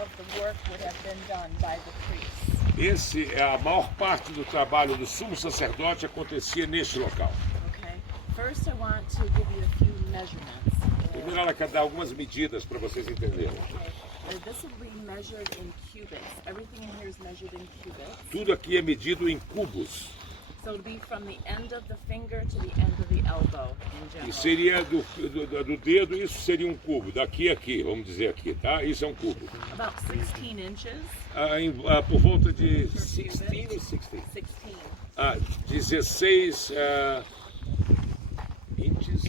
of the work would have been done by the priests. A maior parte do trabalho do sumo sacerdote acontecia neste local. Okay. First, I want to give you a few measurements. Primeiro ela quer dar algumas medidas para vocês entenderem. Okay. This will be measured in cubits. Everything in here is measured in cubits. Tudo aqui é medido em cubos. So it'll be from the end of the finger to the end of the elbow in E general. seria do dedo, isso seria um cubo. Daqui a aqui, vamos dizer aqui, tá? Isso é um cubo. About 16 inches. Por volta de 16 ou 16? 16 inches,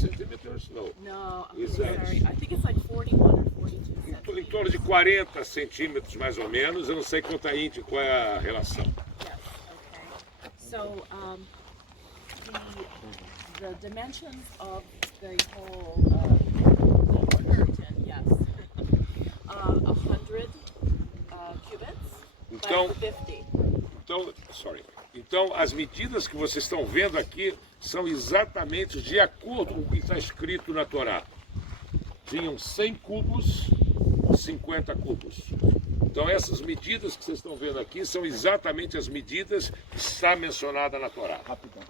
centímetros, não. No, I'm Is sorry. I think it's like 41 or 42 Em centimeters. torno de 40 centímetros, mais ou menos. Eu não sei quanto a índio, qual é a relação. Yes. Okay. So the dimensions of the whole curtain, yes, 100 cubits Então, by 50. Então, as medidas que vocês estão vendo aqui são exatamente de acordo com o que está escrito na Torá. Tinham 100 cubos, 50 cubos. Então, essas medidas que vocês estão vendo aqui são exatamente as medidas que está mencionada na Torá. Rapidão.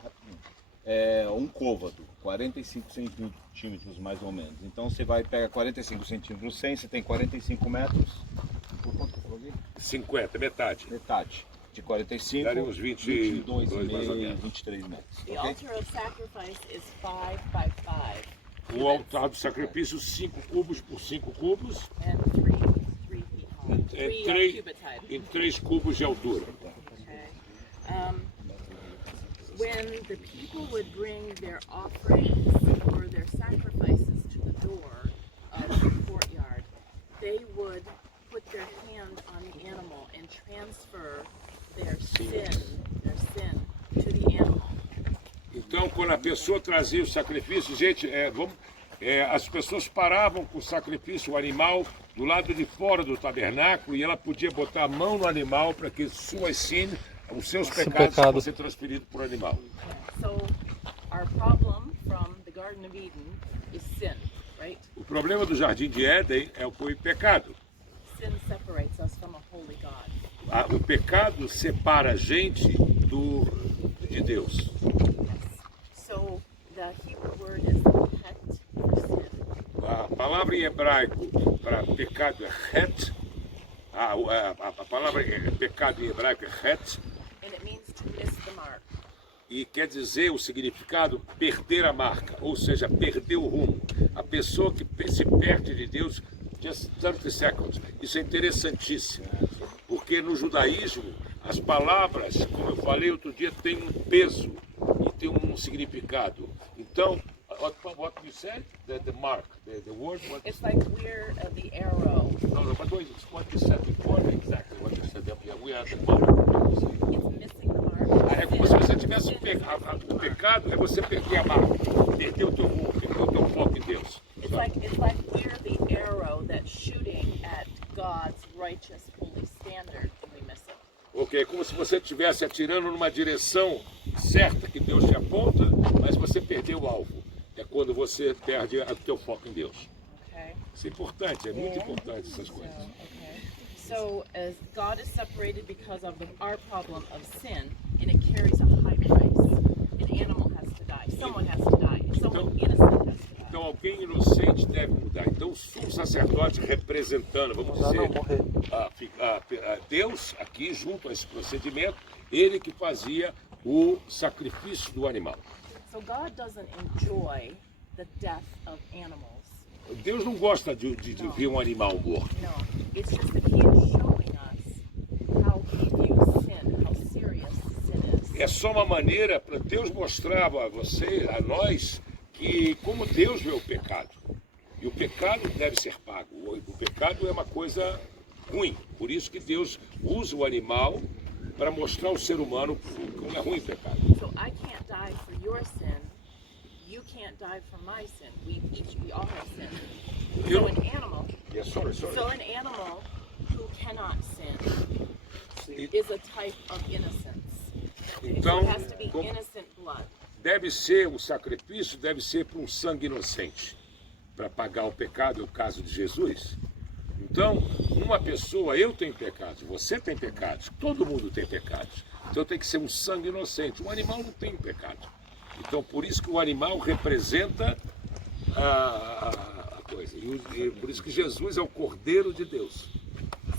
É um côvado, 45 centímetros mais ou menos. Então você vai pegar 45 centímetros 100, você tem 45 metros. Por quanto que eu falei? 50, metade. Metade. De 45, Daria uns 22 mais ou 22,5, menos. 23 metros. The Ok? altar of sacrifice is 5 by 5. O altar do sacrifício, 5 cubos por 5 cubos, And 3 feet high. é 3 cubits high. em 3 cubos de altura. Okay. When the people would bring their offerings or their sacrifices to the door of the courtyard, they would put their hand on the animal and transfer their sin to the animal. Então, quando a pessoa trazia o sacrifício, gente, as pessoas paravam com o sacrifício, o animal, do lado de fora do tabernáculo, e ela podia botar a mão no animal para que os seus pecados fossem transferidos para o animal. So our problem from the Garden of Eden is sin, right? O problema do Jardim de Éden é o pecado. Sin separates us from a holy God. O pecado separa a gente de Deus. Yes. So the Hebrew word is het for sin. A palavra em hebraico para pecado é het. A palavra pecado em hebraico é het. And it means to miss the mark. E quer dizer o significado perder a marca, ou seja, perder o rumo. A pessoa que se perde de Deus, just 30 seconds. Isso é interessantíssimo, porque no judaísmo as palavras, como eu falei outro dia, têm um peso e têm um significado. Então, what you said, the mark, the word, what It's like we're the arrow. no, but what you said before, exactly what you said. We are the mark. It's missing the mark. É como se você tivesse o pecado, é você perder a marca, perder o teu rumo, perder o teu foco em Deus. It's like we're the arrow that's shooting at God's righteous, holy standard, and we miss it. Ok, é como se você estivesse atirando numa direção certa que Deus te aponta, mas você perdeu o alvo. É quando você perde o teu foco em Deus. Okay. Isso é importante, é muito importante essas coisas. Okay. So as God is separated because of our problem of sin, and it carries a high price. An animal has to die. Someone has to die. Someone innocent has to die. Então alguém inocente deve mudar. Então o sumo sacerdote representando, vamos dizer, Deus aqui junto a esse procedimento, ele que fazia o sacrifício do animal. So God doesn't enjoy the death of animals. Deus não gosta de ver um animal morto. No, it's just that He is showing us how He views sin, how serious sin is. É só uma maneira para Deus mostrar a você, a nós, que como Deus vê o pecado. E o pecado deve ser pago. O pecado é uma coisa ruim. Por isso que Deus usa o animal para mostrar ao ser humano como é ruim o pecado. So I can't die for your sin. You can't die for my sin. We all have sin. So an animal. Yeah, sorry. So an animal who cannot sin is a type of innocence. Então, It has to be innocent blood. deve ser o sacrifício, deve ser para um sangue inocente, para pagar o pecado, é o caso de Jesus. Então, uma pessoa, eu tenho pecados, você tem pecados, todo mundo tem pecados. Então tem que ser um sangue inocente. Um animal não tem pecado. Então por isso que o animal representa a coisa. E por isso que Jesus é o Cordeiro de Deus.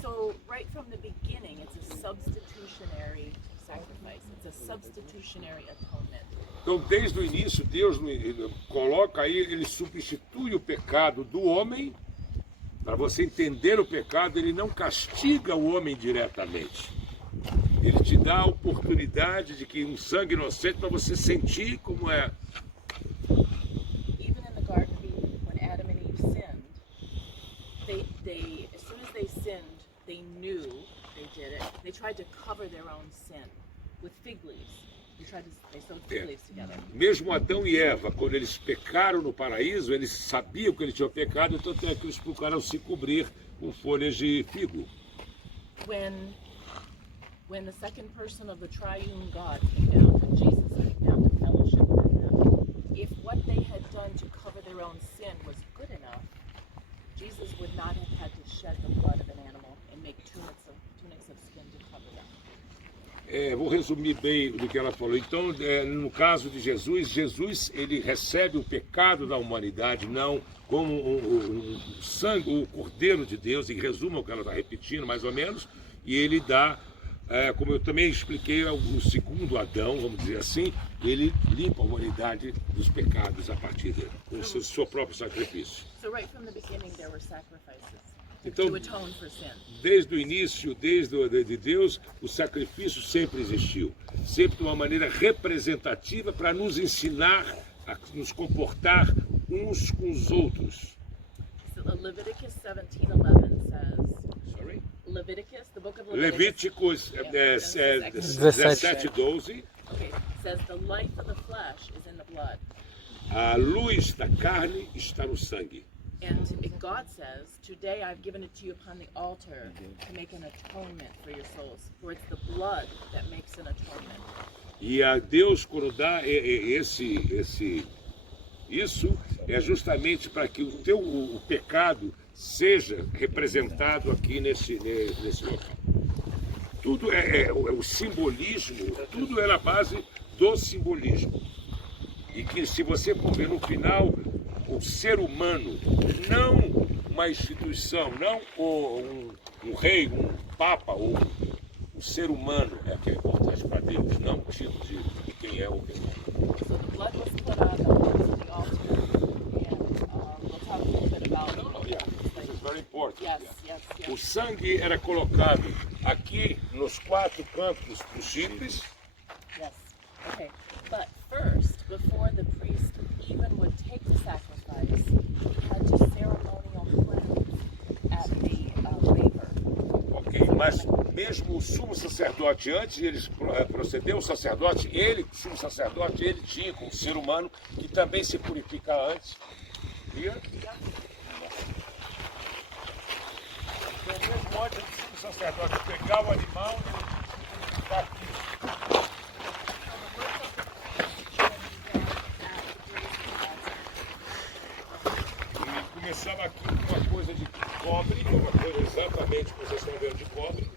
So right from the beginning, it's a substitutionary sacrifice. It's a substitutionary atonement. Então desde o início Deus coloca aí, ele substitui o pecado do homem. Para você entender o pecado, ele não castiga o homem diretamente. Ele te dá a oportunidade de que um sangue inocente para você sentir como é. Even in the Garden of Eden, when Adam and Eve sinned, they as soon as they sinned, they knew they did it. They tried to cover their own sin with fig leaves. They sewed fig leaves together. Mesmo Adão e Eva, quando eles pecaram no paraíso, eles sabiam que eles tinham pecado, então até que eles procuraram se cobrir com folhas de figo. When the second person of the triune God came down, when Jesus came down to fellowship with them, if what they had done to cover their own sin was good enough, Jesus would not have had to shed the blood of an animal and make tunics of skin to cover them. Vou resumir bem do que ela falou. Então, no caso de Jesus, Jesus ele recebe o pecado da humanidade, não como o sangue, o Cordeiro de Deus, em resumo o que ela está repetindo mais ou menos, e ele dá, como eu também expliquei, o segundo Adão, vamos dizer assim, ele limpa a humanidade dos pecados a partir dele, com o seu próprio sacrifício. So right from the beginning there were sacrifices Então, to atone for sin. desde o início, de Deus, o sacrifício sempre existiu. Sempre de uma maneira representativa para nos ensinar a nos comportar uns com os outros. So Leviticus 17:11 says, Sorry? Leviticus, the book of Leviticus. Levíticos Yeah. 17:12. Okay, says the life of the flesh is in the blood. A luz da carne está no sangue. And God says, today I've given it to you upon the altar to make an atonement for your souls. For it's the blood that makes an atonement. E a Deus, quando dá isso, é justamente para que o pecado seja representado aqui nesse local. Tudo é o simbolismo, tudo é na base do simbolismo. E que se você for ver no final, o ser humano, não uma instituição, não um rei, um papa, ou o ser humano é que é importante para Deus, não o tipo de quem é ou quem não. So the blood was put on the altar, and we'll talk a little bit about. Yeah, this is very important. Yes. O sangue era colocado aqui nos 4 cantos dos chifres. Yes. Okay. But first, before the priest even would take the sacrifice, he had to ceremonial cleanse at the laver. Ok, mas mesmo o sumo sacerdote, antes de eles proceder, o sacerdote, ele tinha como ser humano que também se purifica antes. Então, mesmo antes do sumo sacerdote pegar o animal e purificar aqui. Começava aqui com uma coisa de cobre, uma coisa exatamente como vocês estão vendo de cobre.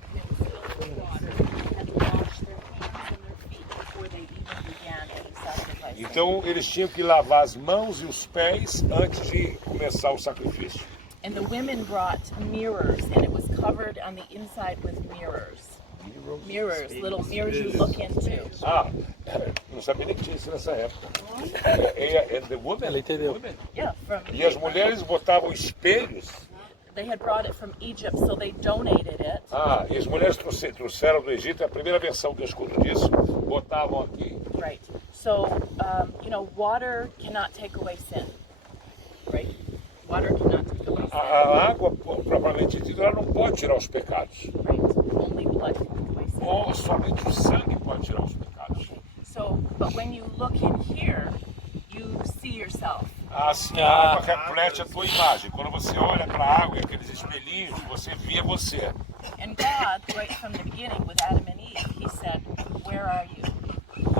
Então eles tinham que lavar as mãos e os pés antes de começar o sacrifício. And the women brought mirrors, and it was covered on the inside with mirrors. Mirrors, little mirrors you look into. Não sabia nem que tinha isso nessa época. The women, Ela entendeu. Yeah, e as mulheres botavam espelhos. they had brought it from Egypt, so they donated it. E as mulheres trouxeram do Egito, é a primeira versão que eu escuto disso, botavam aqui. Right. So, water cannot take away sin. Right? Water cannot take away sin. A água, propriamente dita, ela não pode tirar os pecados. Right. Only blood can take away sin. Ou somente o sangue pode tirar os pecados. So, but when you look in here, you see yourself. Assim, a água reflete a tua imagem. Quando você olha para a água e aqueles espelhinhos, você vê você. And God, right from the beginning with Adam and Eve, He said, "Where are you?"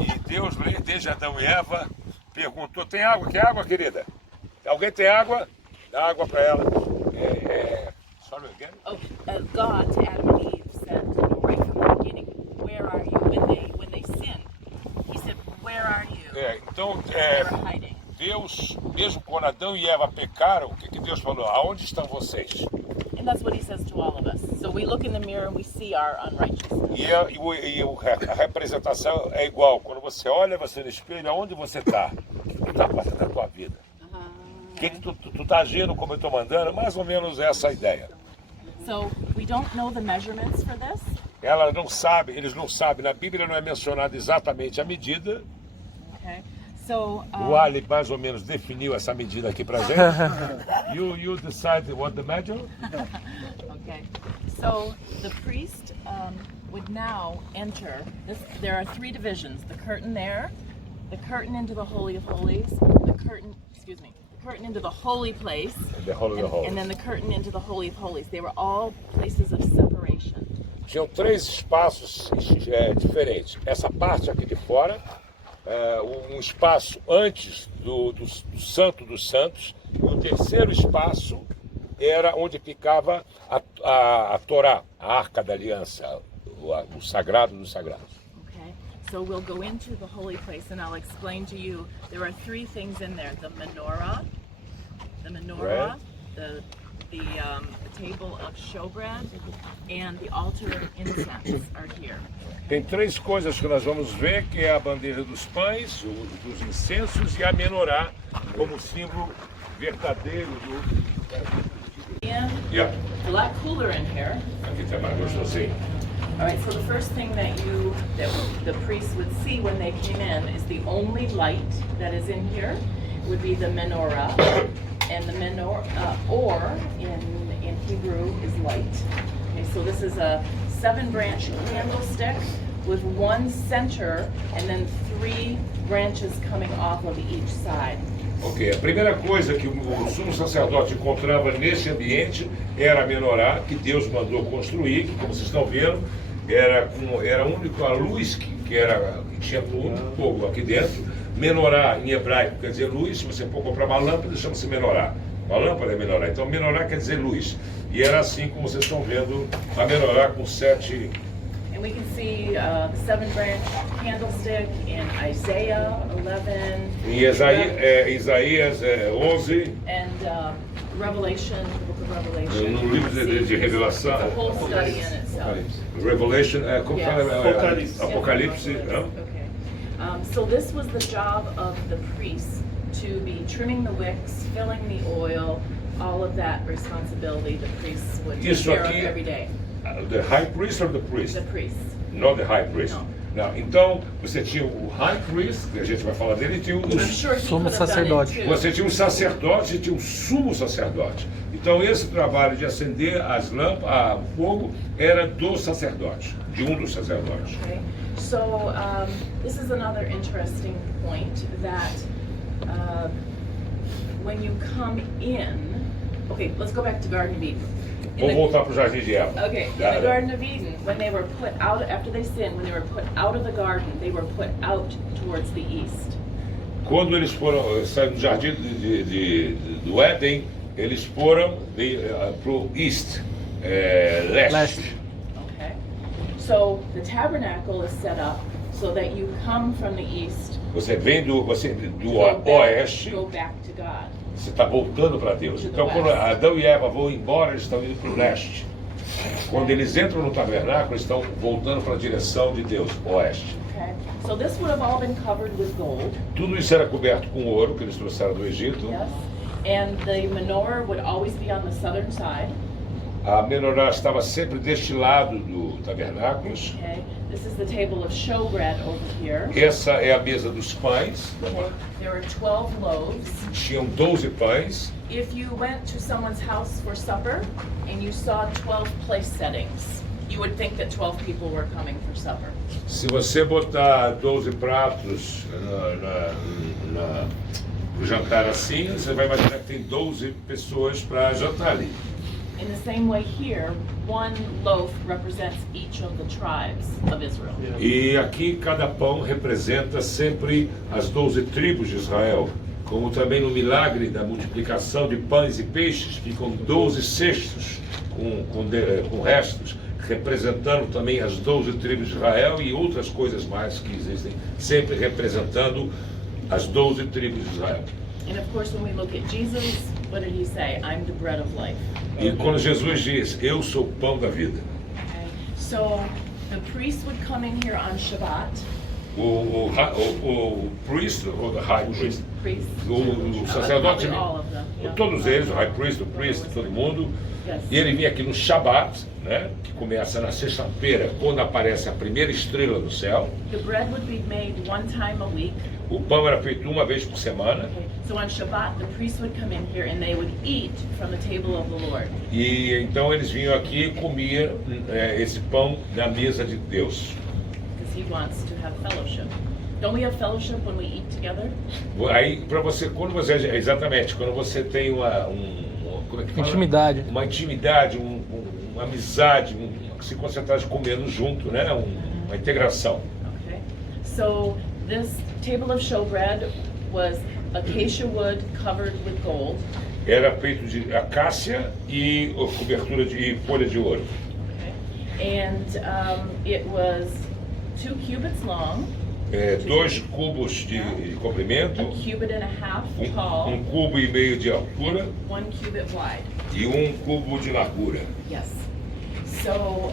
E Deus, desde Adão e Eva, perguntou: tem água? Quer água, querida? Alguém tem água? Dá água para ela. Sorry again. Oh, God to Adam and Eve said right from the beginning, "Where are you?" When they sinned, He said, "Where are you?" Então, They were hiding. Deus, mesmo quando Adão e Eva pecaram, o que Deus falou? Aonde estão vocês? And that's what He says to all of us. So we look in the mirror and we see our unrighteousness. A representação é igual. Quando você olha você no espelho, aonde você está? O que está fazendo na tua vida? O que tu está agindo como eu estou mandando? Mais ou menos essa a ideia. So we don't know the measurements for this. Eles não sabem. Na Bíblia não é mencionada exatamente a medida. Okay. So O Ali mais ou menos definiu essa medida aqui pra gente. You decide what the measure? okay. So the priest would now enter. There are 3 divisions: the curtain there, the curtain into the Holy of Holies, the curtain into the holy place, The Holy of Holies. and then the curtain into the Holy of Holies. They were all places of separation. Tinham 3 espaços diferentes. Essa parte aqui de fora, um espaço antes do Santo dos Santos, e o terceiro espaço era onde ficava a Torá, a Arca da Aliança, o Sagrado dos Sagrados. Okay. So we'll go into the holy place, and I'll explain to you. There are 3 things in there: the menorah, Right. the table of showbread, and the altar of incense are here. Tem 3 coisas que nós vamos ver, que é a bandeja dos pães, dos incensos e a menorá, como símbolo verdadeiro do... And Yeah. it's a lot cooler in here. Aqui está mais gostosinho. All right. So the first thing that the priests would see when they came in is the only light that is in here would be the menorah, and the menorah, or in Hebrew, is light. Okay. So this is a 7-branch candlestick with 1 center and then 3 branches coming off of each side. Ok, a primeira coisa que o sumo sacerdote encontrava nesse ambiente era a menorá, que Deus mandou construir, que como vocês estão vendo, era a única luz que tinha um fogo aqui dentro. Menorá em hebraico quer dizer luz. Se você for comprar uma lâmpada, chama-se menorá. Uma lâmpada é menorá. Então menorá quer dizer luz. E era assim como vocês estão vendo a menorá com 7... And we can see the 7-branch candlestick in Isaiah 11. Em Isaías 11, And Revelation, the book of Revelation. no livro de Revelação, It's a whole study in itself. Revelation, como Yes. fala? Apocalipse. Okay. So this was the job of the priests, to be trimming the wicks, filling the oil, all of that responsibility the priests would take Isso care of aqui- every day. The high priest or the priest? The priests. Not the high priest. Não. Não. Então, você tinha o high priest, que a gente vai falar dele, e tinha I'm o... sure he Sumo could have done sacerdote. it too. Você tinha um sacerdote e tinha um sumo sacerdote. Então, esse trabalho de acender as lâmpadas, o fogo, era do sacerdote, de um dos sacerdotes. Okay, so this is another interesting point that when you come in, okay, let's go back to Garden of Eden. In Vamos the- voltar para o Jardim de Eva. Okay, in the Garden of Eden, when they were put out, after they sinned, when they were put out of the garden, they were put out towards the east. Quando eles saíram do Jardim do Éden, eles foram para o east, leste. Okay, so the tabernacle is set up so that you come from the east, Você vem do go oeste, back to God. você está voltando para Deus. Então, quando Adão e Eva vão embora, eles estão indo para o leste. Quando eles entram no tabernáculo, eles estão voltando para a direção de Deus, oeste. Okay, so this would have all been covered with gold. Tudo isso era coberto com ouro que eles trouxeram do Egito. Yes. And the menorah would always be on the southern side. A menorá estava sempre deste lado do tabernáculo. Okay. This is the table of showbread over here. Essa é a mesa dos pães. Okay. There are 12 loaves. Tinham 12 pães. If you went to someone's house for supper and you saw 12 place settings, you would think that 12 people were coming for supper. Se você botar 12 pratos no jantar assim, você vai imaginar que tem 12 pessoas para jantar ali. In the same way here, one loaf represents each of the tribes of Israel. E aqui cada pão representa sempre as 12 tribos de Israel. Como também no milagre da multiplicação de pães e peixes, ficam 12 cestos com restos, representando também as 12 tribos de Israel e outras coisas mais que existem, sempre representando as 12 tribos de Israel. And of course, when we look at Jesus, what did he say? I'm the bread of life. E quando Jesus diz, eu sou o pão da vida, Okay. So the priest would come in here on Shabbat. o priest, ou the high priest, Priest. o sacerdote, Probably all of them. Yeah. todos eles, o high priest, o priest, todo mundo, Yes. e ele vinha aqui no Shabat, né, que começa na sexta-feira, quando aparece a primeira estrela no céu. The bread would be made one time a week. O pão era feito uma vez por semana. Okay. So on Shabbat, the priest would come in here and they would eat from the table of the Lord. E então eles vinham aqui e comiam esse pão na mesa de Deus. Because he wants to have fellowship. Don't we have fellowship when we eat together? Aí, para você, exatamente, quando você tem como é que fala? Intimidade. Uma intimidade, uma amizade, se concentrar de comendo junto, né? Uma integração. Okay. So this table of showbread was acacia wood covered with gold. Era feito de acácia e cobertura de folha de ouro. Okay. And it was 2 cubits long, 2 cubos de comprimento, a cubit and a half um tall, cubo e meio de altura 1 cubit wide. e 1 cubo de largura. Yes. So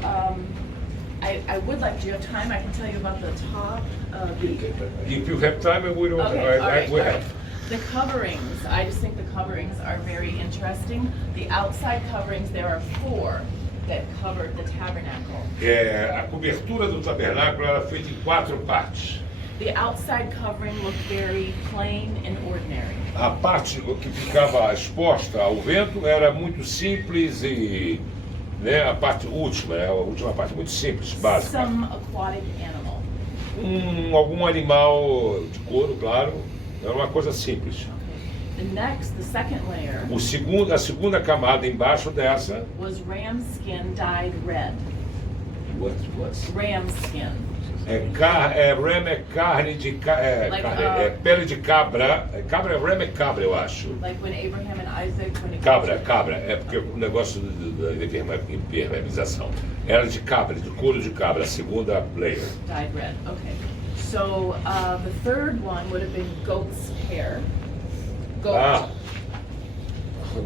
I would like, do you have time? I can tell you about the top of the. If you have time, we don't. Okay, all right. We all right. have. The coverings, I just think the coverings are very interesting. The outside coverings, there are 4 that covered the tabernacle. A cobertura do tabernáculo era feita em 4 partes. The outside covering looked very plain and ordinary. A parte que ficava exposta ao vento era muito simples e, né, a parte última, a última parte muito simples, básica. Some aquatic animal. Algum animal de couro, claro, era uma coisa simples. The second layer A segunda camada embaixo dessa, was ram skin dyed red. Ram skin. ram é carne de pele de cabra. Ram é cabra, eu acho. Like when Abraham and Isaac, when it Cabra, é porque o negócio da impermeabilização. Era de cabra, de couro de cabra, a segunda layer. dyed red. Okay. So the third one would have been goat's hair. Goat. Ah,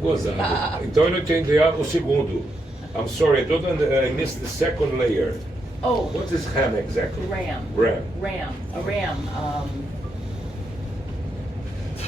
gozado. Então eu não entendi o segundo. I'm sorry, I missed the second layer. Oh, What is ham exactly? ram. Ram. Ram. A ram.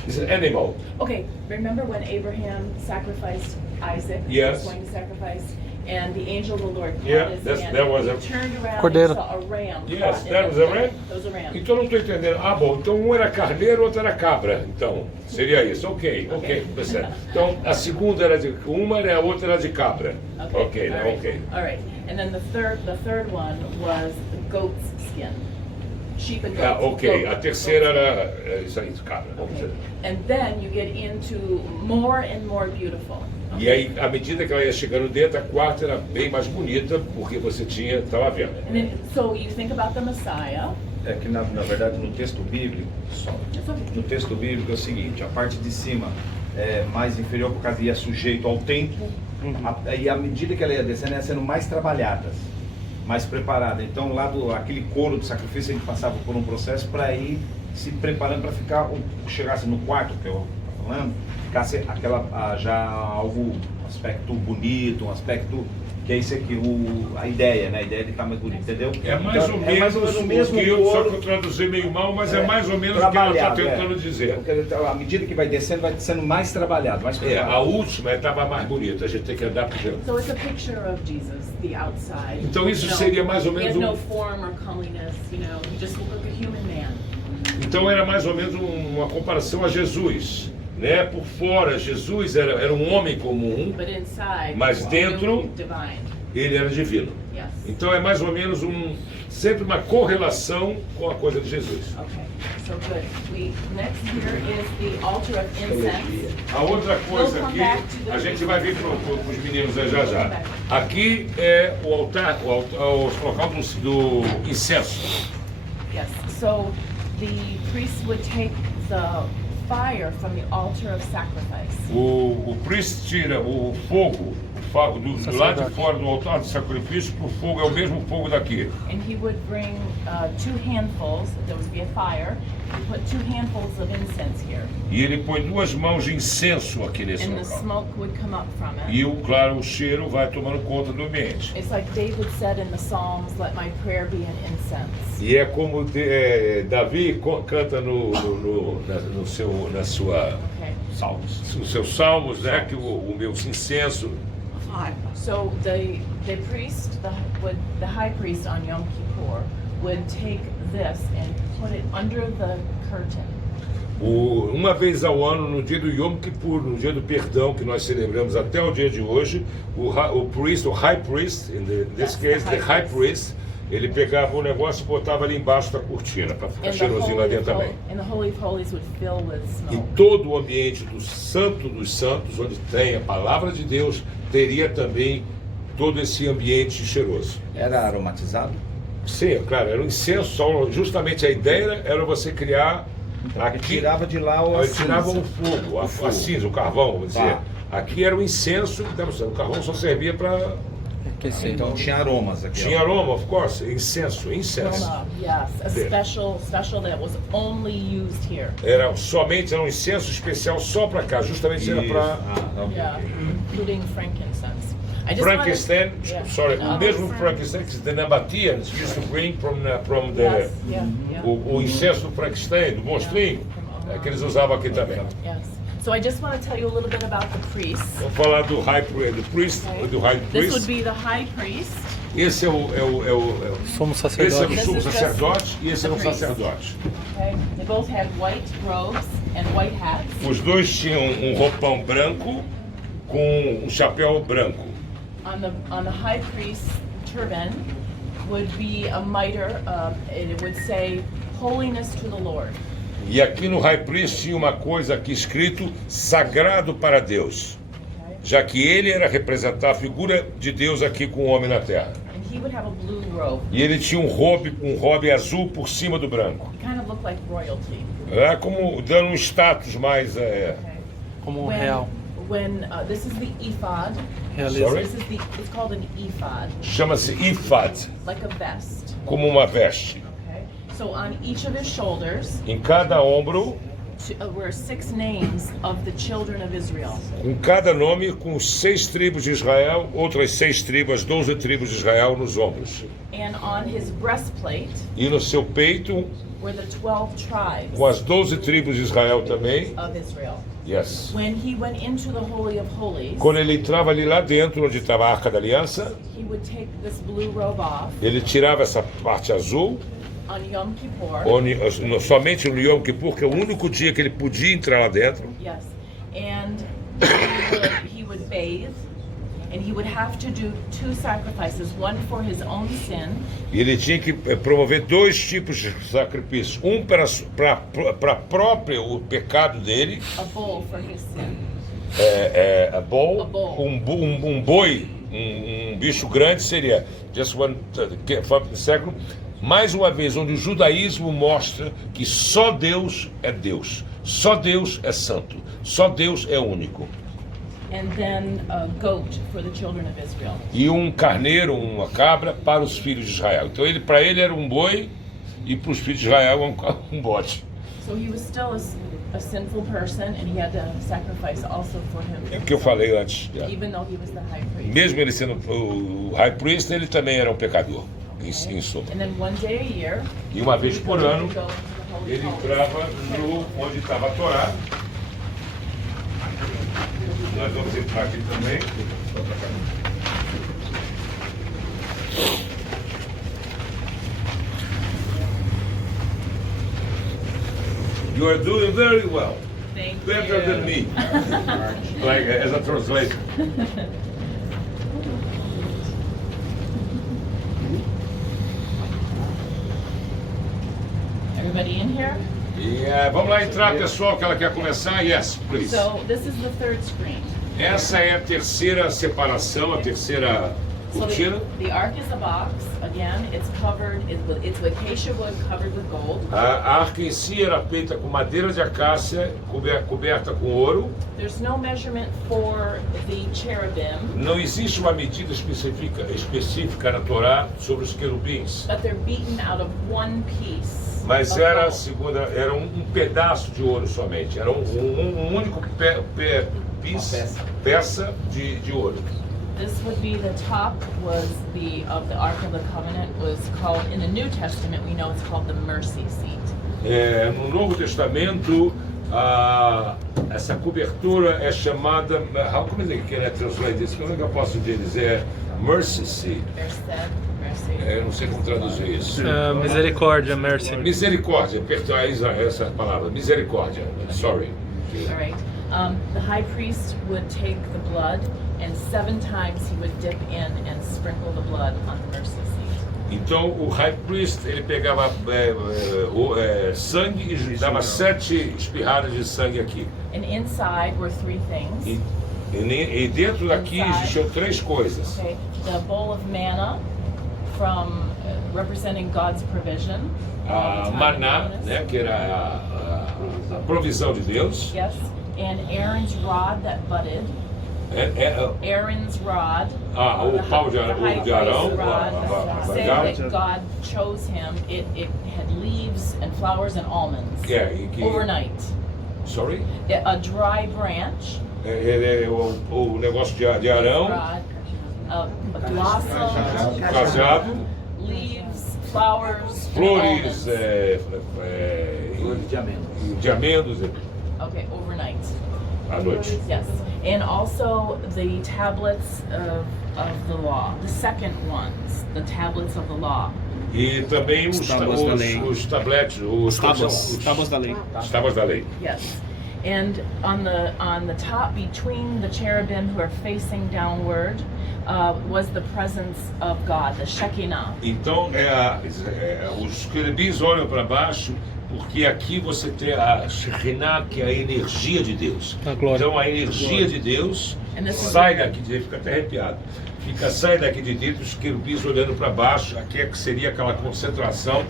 It's an animal. Okay, remember when Abraham sacrificed Isaac? Yes. He was going to sacrifice, and the angel of the Lord caught Yeah, his that hand. was He a- turned around Cordeiro. and saw a ram. Yes, caught in that it. was a ram? That was a ram. Então eu não estou entendendo. Ah, bom, então um era carneiro, outro era cabra. Então, seria isso. Ok, tá certo. Então, a segunda era de uma e a outra era de cabra. Ok, all né? right, Ok. All right, and then the third one was goat's skin, sheep and Ah, goats. ok, Goat- a terceira goat era isso aí, cabra. Vamos skin. dizer. Okay. And then you get into more and more beautiful. E aí, à medida que ela ia chegando dentro, a quarta era bem mais bonita, porque você estava vendo. And then, so you think about the Messiah. É que na verdade no texto bíblico, It's okay. no texto bíblico é o seguinte, a parte de cima é mais inferior por causa ia sujeito ao tempo, e à medida que ela ia descendo, ia sendo mais trabalhadas, mais preparada. Então lá aquele couro do sacrifício a gente passava por um processo para ir se preparando para chegasse no quarto que eu estou falando, ficasse já algo, um aspecto bonito, um aspecto que é isso aqui, a ideia, né? A ideia de ficar mais bonito, entendeu? É mais Então, ou menos o mesmo o que eu, só couro. que eu traduzi meio mal, mas é mais ou menos o que ela está trabalhado, tentando dizer. Porque à medida que vai sendo mais trabalhado, mais A preparado. última estava mais bonita, a gente tem que andar por dentro. So it's a picture of Jesus, the outside. Então isso You know, seria mais ou he menos had no form or comeliness, you know, he just looked like a human man. Então era mais ou menos uma comparação a Jesus, né? Por fora, Jesus era um homem comum, But inside, Mas he was dentro- really divine. ele era divino. Yes. Então é mais ou menos sempre uma correlação com a coisa de Jesus. Okay, so good. Next here is the altar of incense. A outra coisa aqui, a gente vai vir para os meninos já já. Aqui é o altar, o local do incenso. Yes, so the priests would take the fire from the altar of sacrifice. O priest tira o fogo, o do lado de fora do altar de sacrifício para o fogo é o mesmo fogo daqui. And he would bring 2 handfuls, there would be a fire, he put 2 handfuls of incense here. E ele põe 2 mãos de incenso aqui nesse And the local. smoke would come up from it. E claro, o cheiro vai tomando conta do ambiente. It's like David said in the Psalms, let my prayer be an incense. E é como Davi canta na sua Okay. nos seus salmos, né, que o meu incenso. So the priest, the high priest on Yom Kippur would take this and put it under the curtain. Uma vez ao ano, no dia do Yom Kippur, no dia do perdão, que nós celebramos até o dia de hoje, o high priest, Yes, the high priest, ele pegava o negócio e botava ali embaixo da cortina, para ficar And the cheirosinho lá Holy dentro também. and the Holy of Holies would fill with E smoke. todo o ambiente do Santo dos Santos, onde tem a palavra de Deus, teria também todo esse ambiente cheiroso. Era aromatizado? Sim, é claro, era um incenso, justamente a ideia era você criar aqui. Tirava de lá o Tirava o fogo, a cinza, o carvão, vamos dizer. Tá. Aqui era o incenso, o carvão só servia para. Então tinha aromas aqui. Tinha aroma, of course, incenso. Yes, a special that was only used here. Era um incenso especial só para cá, justamente era para. Yeah, including frankincense. I just Frankenstein, wanted- yeah. sorry, o mesmo Frankenstein que the Nabateans used to bring from the. Yes, yeah. O incenso do Frankenstein, do monstrinho, que eles usavam aqui também. Yes. So I just want to tell you a little bit about the priests. Vamos falar do high priest, Okay. do high This would priest. be the high priest. Esse é o Sumo esse é sacerdote. o sumo sacerdote e esse é o Priest. sacerdote. Okay. They both had white robes and white hats. Os dois tinham um roupão branco com um chapéu branco. On the high priest's turban would be a mitre. It would say "Holiness to the Lord." E aqui no high priest tinha uma coisa aqui escrito sagrado para Deus, Okay. já que ele era representar a figura de Deus aqui com o homem na terra. And he would have a blue robe. E ele tinha um robe azul por cima do branco. He kind of looked like royalty. É como dando um status mais. Okay. Como um real. When this is the ephod. Realismo. Sorry? It's called an ephod, Chama-se ephod, like a vest. como uma veste. Okay. So on each of his shoulders Em cada ombro, were 6 names of the children of Israel. com cada nome, com 6 tribos de Israel, outras 6 tribos, 12 tribos de Israel nos ombros. And on his breastplate E no seu peito, were the 12 tribes com as 12 tribos de Israel também. of Israel. Yes. When he went into the Holy of Holies, Quando ele entrava ali lá dentro, onde estava a Arca da Aliança, he would take this blue robe off ele tirava essa parte azul, on Yom Kippur. somente no Yom Kippur, que é o único dia que ele podia entrar lá dentro. Yes. And he would bathe, and he would have to do 2 sacrifices, one for his own sin E ele tinha que promover 2 tipos de sacrifícios. Um para próprio o pecado dele, a bull for his sin. a bull, A bull. um boi, um bicho grande seria just one século. Mais uma vez, onde o judaísmo mostra que só Deus é Deus, só Deus é santo, só Deus é único. And then a goat for the children of Israel. E um carneiro, uma cabra para os filhos de Israel. Então para ele era um boi e para os filhos de Israel um bode. So he was still a sinful person, and he had to sacrifice also for him. É o que eu falei antes. Even though he was the high priest. Mesmo ele sendo o high priest, ele também era um pecador, em suma. And then one day a year, E uma vez por ano, he would go into the Holy ele of Holies. entrava onde estava a Torá. Nós vamos entrar aqui também. You are doing very well. Thank Better you. than me. Like as a translator. Everybody in here? Vamos lá entrar, pessoal, que ela quer começar. Yes, please. So this is the third screen. Essa é a terceira separação, a terceira So cortina. the ark is a box. Again, it's covered. It's acacia wood covered with gold. A arca em si era feita com madeira de acácia, coberta com ouro. There's no measurement for the cherubim, Não existe uma medida específica na Torá sobre os querubins. but they're beaten out of one piece. Mas of era a gold. segunda, era um pedaço de ouro somente. Era um único peça de ouro. This would be the top was of the Ark of the Covenant was called in the New Testament we know it's called the mercy seat. No Novo Testamento, essa cobertura é chamada, como é que é translate isso? Como é que eu posso dizer? Mercy seat. Mercy. Eu não sei como traduzir isso. Misericórdia, mercy. Misericórdia, perdão, essa palavra, misericórdia. Sorry. All right. The high priest would take the blood, and 7 times he would dip in and sprinkle the blood on the mercy seat. Então o high priest ele pegava sangue e dava 7 espirradas de sangue aqui. And inside were 3 things. E dentro daqui existiam 3 coisas. Okay, the bowl of manna, from representing God's provision. A maná, né, que era a provisão de Deus. Yes, and Aaron's rod that budded. Aaron's rod. O pau de the high Arão. priest's rod, saying that God chose him. It had leaves and flowers and almonds. Overnight. Sorry? A dry branch. O negócio de Arão. Rod, a blossom. Casado. Leaves, flowers. Flores, de amêndoas. Okay, overnight. À noite. Yes, and also the tablets of the law, the second ones, the tablets of the law. E também os Tábuas da lei. tabletes, Tábuas da lei. As tábuas da lei. Yes, and on the top between the cherubim who are facing downward was the presence of God, the Shekinah. Então, os querubins olham para baixo, porque aqui você tem a Shekinah, que é a energia de Deus. A glória. Então, a energia de Deus sai daqui de dentro, fica até arrepiado. Sai daqui de dentro, os querubins olhando para baixo, aqui é que seria aquela concentração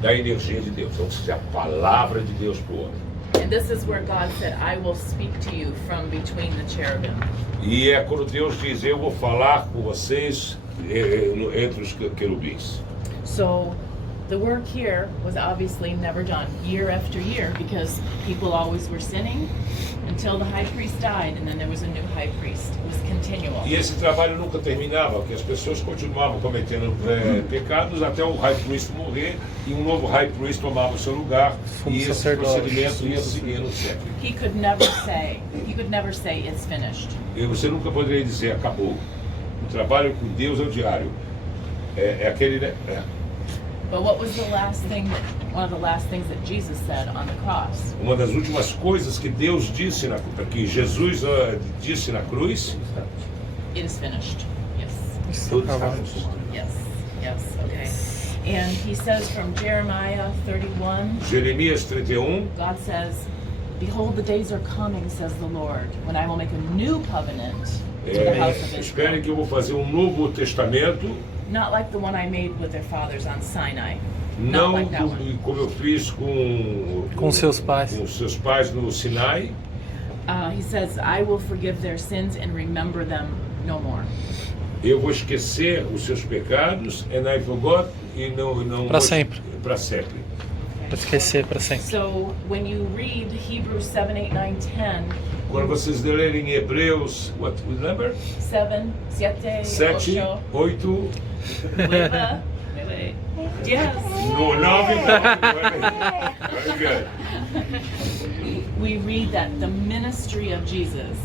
da energia de Deus. Ou seja, a palavra de Deus para o homem. And this is where God said, I will speak to you from between the cherubim. E é quando Deus diz, eu vou falar com vocês entre os querubins. So the work here was obviously never done year after year because people always were sinning until the high priest died, and then there was a new high priest. It was continual. E esse trabalho nunca terminava, porque as pessoas continuavam cometendo pecados até o high priest morrer e um novo high priest tomava o seu lugar e esse procedimento ia seguindo sempre. He could never say it's finished. E você nunca poderia dizer acabou. O trabalho com Deus é o diário. Aquele, né? But what was one of the last things that Jesus said on the cross? Uma das últimas coisas que Deus disse que Jesus disse na cruz. It is finished. Yes. Tudo está Yes. Okay. And he says from Jeremiah 31. Jeremias 31. God says, "Behold, the days are coming," says the Lord, "when I will make a new covenant to the house of Esperem Israel." que eu vou fazer um novo testamento. Not like the one I made with their fathers on Sinai. Não Not like that one. como eu fiz Com seus pais. com seus pais no Sinai. He says, "I will forgive their sins and remember them no more." Eu vou esquecer os seus pecados, and I forgot, e não Para vou- sempre. Para sempre. Para esquecer para sempre. So when you read Hebrews 7, 8, 9, 10, Quando vocês lerem Hebreus, what remember? 7, 7, 7, 8, 9, yes. no, 9, Very good. We read that the ministry of Jesus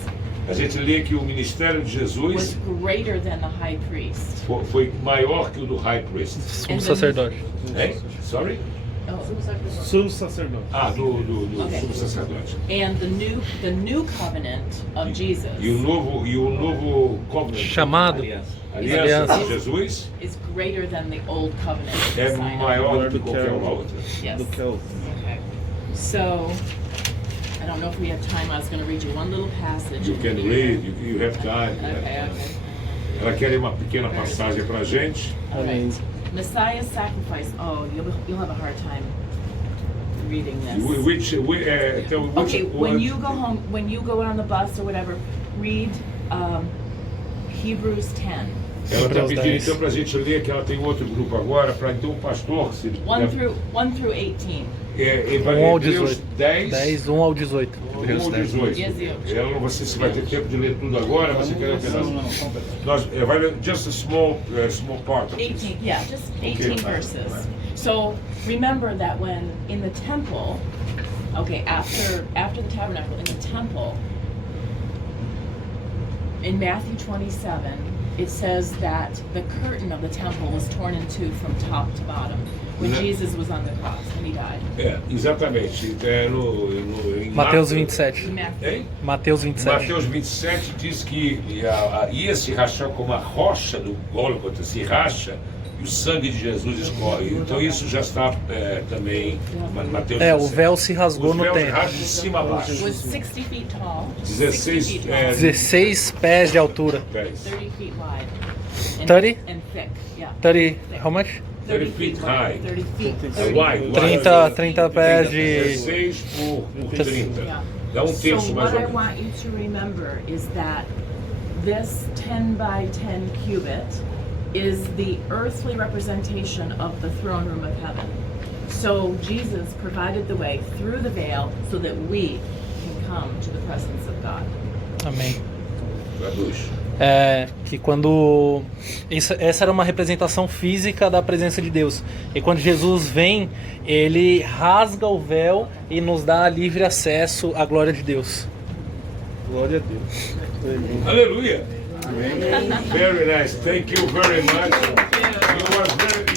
A gente lê que o ministério de was Jesus greater than the high priest. foi maior que o do high priest. Sumo sacerdote. Hein? Sorry? Oh. Sumo sacerdote. Do Okay. sumo sacerdote. And the new covenant of Jesus E o novo covenant, Chamado. aliança de Jesus, is greater than the old covenant. of é Sinai. maior do que qualquer uma outra. Yes. Do que o Okay. So, I don't know if we have time. I was going to read you one little passage. You can read, you have time. Okay. Ela quer ler uma pequena passagem para a gente. Alright. Messiah's sacrifice. Oh, you'll have a hard time reading this. Okay, when you go home, when you go on the bus or whatever, read Hebrews 10. Ela está Hebreus pedindo 10. então para a gente ler, que ela tem outro grupo agora, para então o pastor, se 1 through 18. 1 ao Hebreus 18. 10, 10, 1 ao 18. 1 ao 18. Ela não sei se vai ter tempo de ler tudo agora, mas você quer ler um pedaço. Vai ler just a small part of it. 18, yeah, just 18 Okay. verses. So remember that when in the temple, okay, after the tabernacle, in the temple, in Matthew 27, it says that the curtain of the temple was torn in two from top to bottom when Yeah. Jesus was on the cross, when he died. Exatamente. Em Mateus Marcos- 27. Matthew. Hein? Mateus 27. Mateus 27 diz que ia se rachar como a rocha do Gólgota se racha e o sangue de Jesus escorre. Então isso já está também em Mateus 27. O véu se rasgou Os no véus templo. rasgam de cima a It baixo. was 60 feet tall, 16, 60 feet tall, 16 pés de altura. 30 feet wide. And, 30? And thick, yeah. 30, how much? 30 feet high. 30 feet. Wide, 30 pés de... 16 por 30. Yeah. Dá um terço So mais what ou I menos. want you to remember is that this 10 by 10 cubit is the earthly representation of the throne room of heaven. So Jesus provided the way through the veil so that we can come to the presence of God. Amém. Traduz. Que quando essa era uma representação física da presença de Deus, e quando Jesus vem, ele rasga o véu e nos dá livre acesso à glória de Deus. Glória a Deus. Aleluia. Very nice. Thank you very much.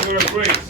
You are great.